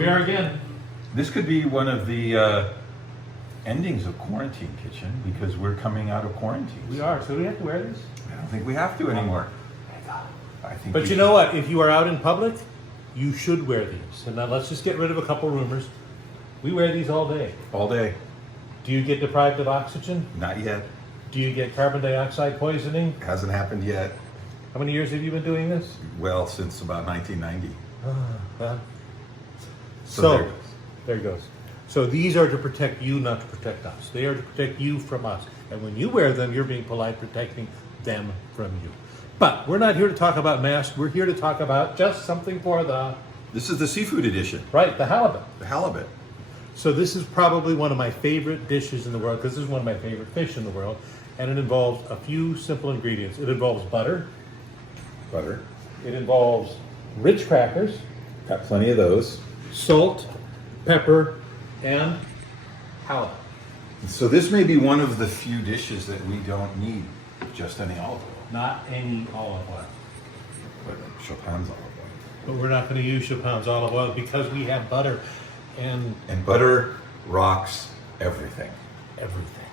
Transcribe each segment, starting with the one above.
we are again. This could be one of the endings of Quarantine Kitchen because we're coming out of quarantine. We are. So do we have to wear these? I don't think we have to anymore. I think. But you know what? If you are out in public, you should wear these. And now let's just get rid of a couple rumors. We wear these all day. All day. Do you get deprived of oxygen? Not yet. Do you get carbon dioxide poisoning? Hasn't happened yet. How many years have you been doing this? Well, since about 1990. So there it goes. So these are to protect you, not to protect us. They are to protect you from us. And when you wear them, you're being polite, protecting them from you. But we're not here to talk about masks. We're here to talk about just something for the... This is the seafood edition. Right, the halibut. The halibut. So this is probably one of my favorite dishes in the world because this is one of my favorite fish in the world. And it involves a few simple ingredients. It involves butter. Butter. It involves Ritz crackers. Got plenty of those. Salt, pepper, and halibut. So this may be one of the few dishes that we don't need just any olive oil. Not any olive oil. But Chopin's olive oil. But we're not going to use Chopin's olive oil because we have butter and butter rocks everything. everything.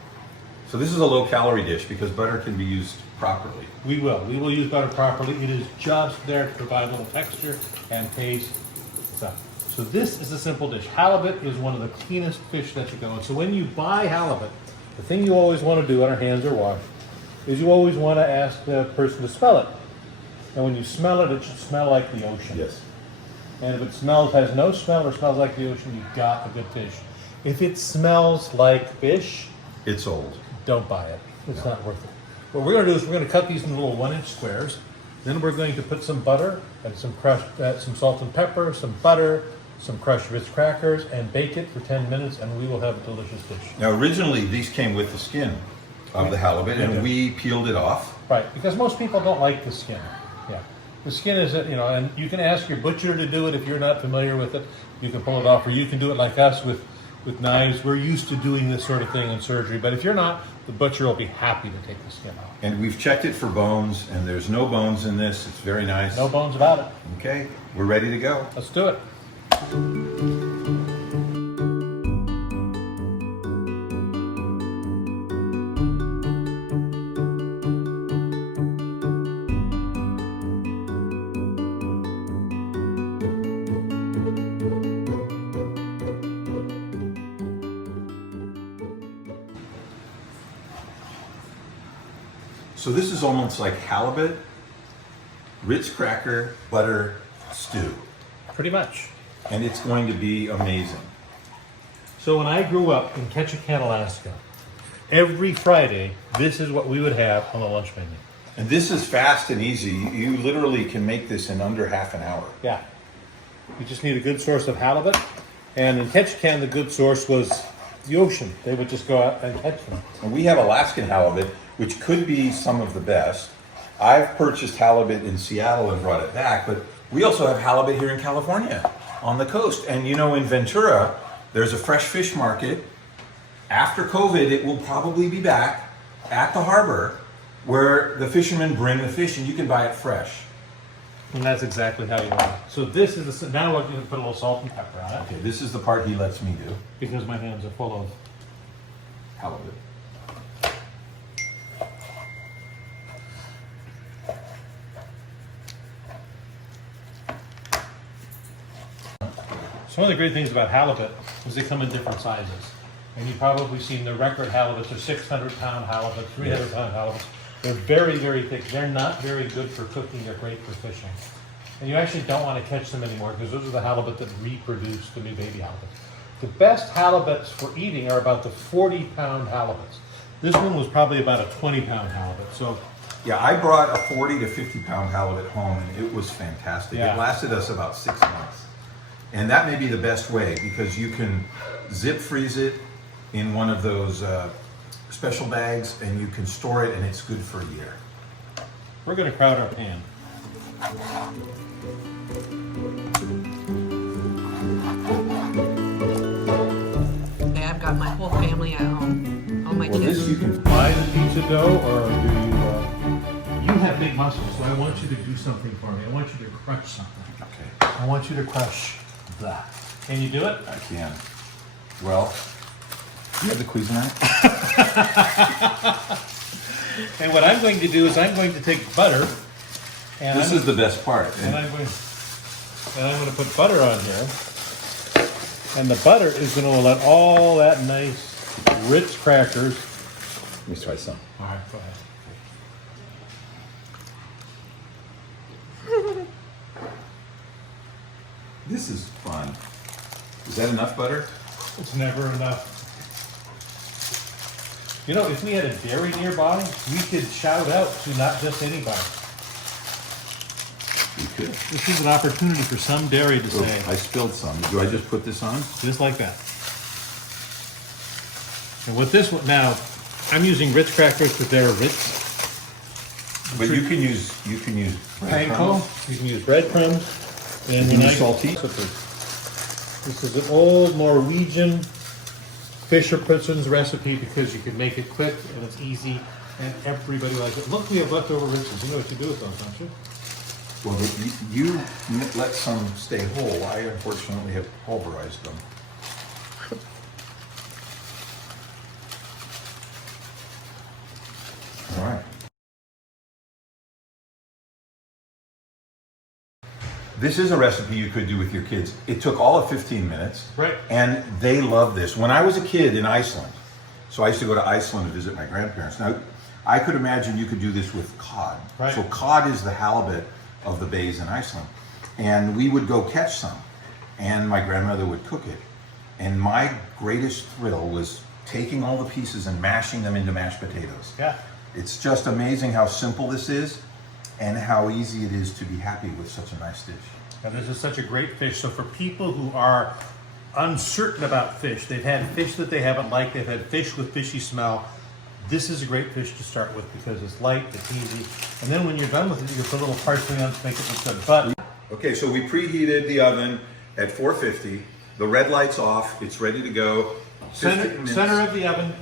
So this is a low-calorie dish because butter can be used properly. We will use butter properly. It is just there to provide a little texture and taste. So this is a simple dish. Halibut is one of the cleanest fish that you go. So when you buy halibut, the thing you always want to do when our hands are washed is you always want to ask the person to smell it. And when you smell it, it should smell like the ocean. Yes. And if it has no smell or smells like the ocean, you've got a good fish. If it smells like fish, It's old. don't buy it. It's not worth it. What we're going to do is we're going to cut these into little 1-inch squares. Then we're going to put some butter and some crushed, some salt and pepper, some butter, some crushed Ritz crackers, and bake it for 10 minutes, and we will have a delicious dish. Now, originally, these came with the skin of the halibut, and we peeled it off. Right, because most people don't like the skin. Yeah, the skin is, and you can ask your butcher to do it if you're not familiar with it. You can pull it off, or you can do it like us with knives. We're used to doing this sort of thing in surgery, but if you're not, the butcher will be happy to take the skin off. And we've checked it for bones, and there's no bones in this. It's very nice. No bones about it. Okay, we're ready to go. Let's do it. So this is almost like halibut, Ritz cracker, butter stew. Pretty much. And it's going to be amazing. So when I grew up in Ketchikan, Alaska, every Friday, this is what we would have on the lunch menu. And this is fast and easy. You literally can make this in under half an hour. Yeah. You just need a good source of halibut. And in Ketchikan, the good source was the ocean. They would just go out and catch them. And we have Alaskan halibut, which could be some of the best. I've purchased halibut in Seattle and brought it back, but we also have halibut here in California on the coast. And in Ventura, there's a fresh fish market. After COVID, it will probably be back at the harbor where the fishermen bring the fish and you can buy it fresh. And that's exactly how you want it. So this is now we're going to put a little salt and pepper on it. Okay, this is the part he lets me do. Because my hands are full of Halibut. So one of the great things about halibut is they come in different sizes. And you've probably seen the record halibuts are 600-pound halibut, 300-pound halibuts. They're very, very thick. They're not very good for cooking. They're great for fishing. And you actually don't want to catch them anymore because those are the halibut that reproduce the new baby halibut. The best halibuts for eating are about the 40-pound halibuts. This one was probably about a 20-pound halibut. So yeah, I brought a 40 to 50-pound halibut home, and it was fantastic. Yeah. It lasted us about 6 months. And that may be the best way because you can zip freeze it in one of those special bags, and you can store it, and it's good for a year. we're going to crowd our pan. Okay, I've got my whole family at home. All my Well, kids. this you can Buy the pizza dough, or do you have big muscles, so I want you to do something for me. I want you to crush something. Okay. I want you to crush that. Can you do it? I can. Well, you have the Cuisinart? And what I'm going to do is I'm going to take butter, and This is the best part. I'm going to put butter on here, and the butter is going to let all that nice Ritz crackers. Let me try some. All right, go ahead. This is fun. Is that enough butter? It's never enough. You know, if we had a dairy nearby, we could shout out to not just anybody. You could. This is an opportunity for some dairy to Oh, say, I spilled some. Do I just put this on? just like that. And with this one, now, I'm using Ritz crackers because they're Ritz. But you can use Panko, you can use breadcrumbs. And You can when use saltines. This is an old Norwegian Fisher Pritzon's recipe because you can make it quick and it's easy and everybody likes it. Look, we have leftover Ritzes. You know what you do with those, don't you? Well, you let some stay whole. I unfortunately have pulverized them. All right. This is a recipe you could do with your kids. It took all of 15 minutes. Right. And they love this. When I was a kid in Iceland, so I used to go to Iceland to visit my grandparents. Now, I could imagine you could do this with cod. Right. So cod is the halibut of the bays in Iceland. And we would go catch some, and my grandmother would cook it. And my greatest thrill was taking all the pieces and mashing them into mashed potatoes. Yeah. It's just amazing how simple this is and how easy it is to be happy with such a nice dish. And this is such a great fish. So for people who are uncertain about fish, they've had fish that they haven't liked, they've had fish with fishy smell, this is a great fish to start with because it's light, it's easy. And then when you're done with it, you can put a little parsley on to make it look good. But Okay, so we preheated the oven at 450. The red light's off. It's ready to go. 15 minutes. center of the oven.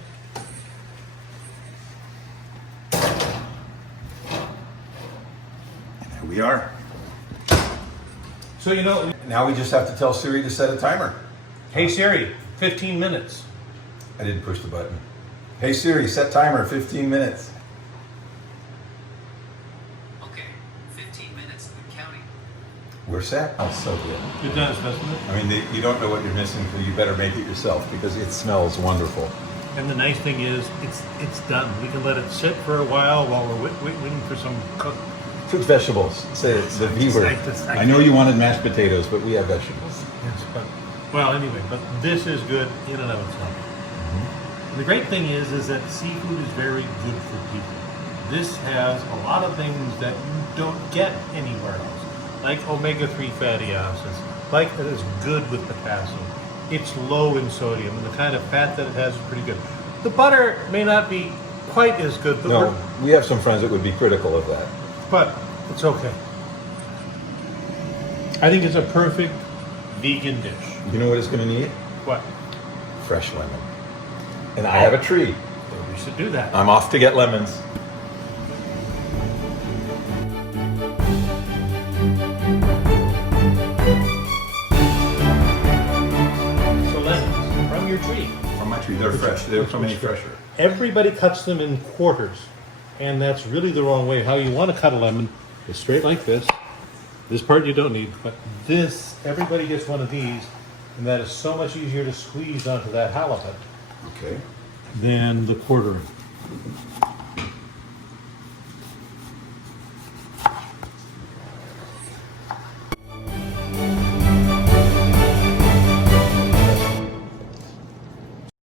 And there we are. So you know, Now we just have to tell Siri to set a timer. hey Siri, 15 minutes. I didn't push the button. Hey Siri, set timer, 15 minutes. Okay, 15 minutes and counting. We're set. That's so good. It does, doesn't it? I mean, you don't know what you're missing until you better make it yourself because it smells wonderful. And the nice thing is, it's done. We can let it sit for a while we're waiting for some cook. Cooked vegetables. Say it, the V word. I know you wanted mashed potatoes, but we have vegetables. Yes, but well, anyway, but this is good in and of itself. The great thing is that seafood is very good for people. This has a lot of things that you don't get anywhere else, like omega-3 fatty acids, like it is good with potassium. It's low in sodium, and the kind of fat that it has is pretty good. The butter may not be quite as good, but, No, we have some friends that would be critical of that. but it's okay. I think it's a perfect vegan dish. You know what it's going to need? What? Fresh lemon. And I have a tree. We should do that. I'm off to get lemons. So lemons from your tree. From my tree. They're fresh. They're from any fresher. Everybody cuts them in quarters, and that's really the wrong way. How you want to cut a lemon is straight like this. This part you don't need, but this, everybody gets one of these, and that is so much easier to squeeze onto that halibut Okay. than the quartering.